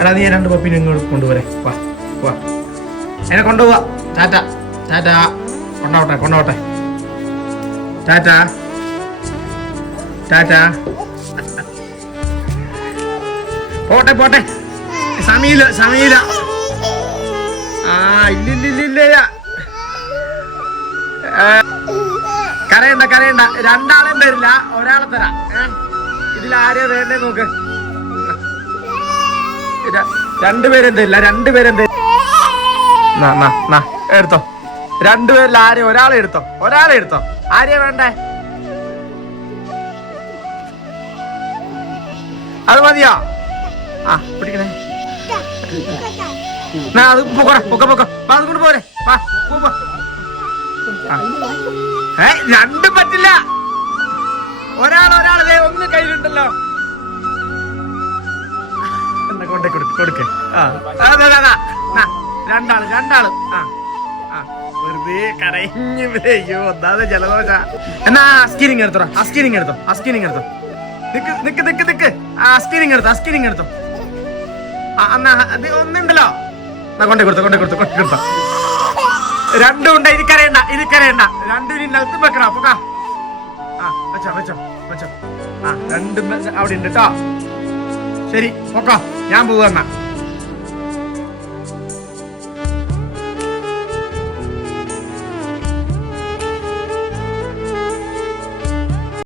എടാ നീ 2 പപ്പിനെ ഇങ്ങോട്ട് കൊണ്ടുപോരെ. വാ വാ, എന്നെ കൊണ്ടുപോവാ. ടാറ്റ ടാറ്റ, കൊണ്ടോട്ടെ കൊണ്ടോട്ടെ, ടാറ്റ ടാറ്റ. പോട്ടെ പോട്ടെ, സമീല സമീല. ആ ഇല്ലില്ലില്ല, കരയണ്ട കരയണ്ട, 2 ആളെയും തരില്ല, ഒരാളെ തരാം. ഇതിൽ ആരെയാ വേണ്ടേ നോക്ക്. 2 പേരും തരില്ല, 2 പേരും തരില്ല. എടുത്തോ, 2 പേരിൽ ആരെയും ഒരാളെ എടുത്തോ, ഒരാളെ എടുത്തോ. ആരെയാ വേണ്ടേ? അത് മതിയോ? ആ പിടിക്കണേ. അത് പൊക്കോടെ, പൊക്ക പൊക്ക, അത് കൊണ്ട് പോരെ. 2 പറ്റില്ല, ഒരാളെ ഒന്ന് കയ്യിലുണ്ടല്ലോ. എന്നാ കൊണ്ടേ കൊടുക്കേ. രണ്ടാള്. വെറുതെ കടഞ്ഞു. അയ്യോ ഒന്നാമത് ജലദോഷ. എന്നാ അസ്കിനിങ് എടുത്തോ, അസ്കിനിങ് എടുത്തോ, അസ്കിനിങ് എടുത്തോ. നിക്ക് അസ്കിനിങ് എടുത്തോ. എന്നാ അത് ഒന്നുണ്ടല്ലോ, കൊണ്ടേ കൊടുത്തോ. 2 ഉണ്ട്. ഇരിക്കരയണ്ട 2 നിലത്തും വെക്കണ. പൊക്കാ. വെച്ചോ. 2 അവിടെ ഉണ്ട് കേട്ടോ. ശരി പൊക്കോ, ഞാൻ പോവാ.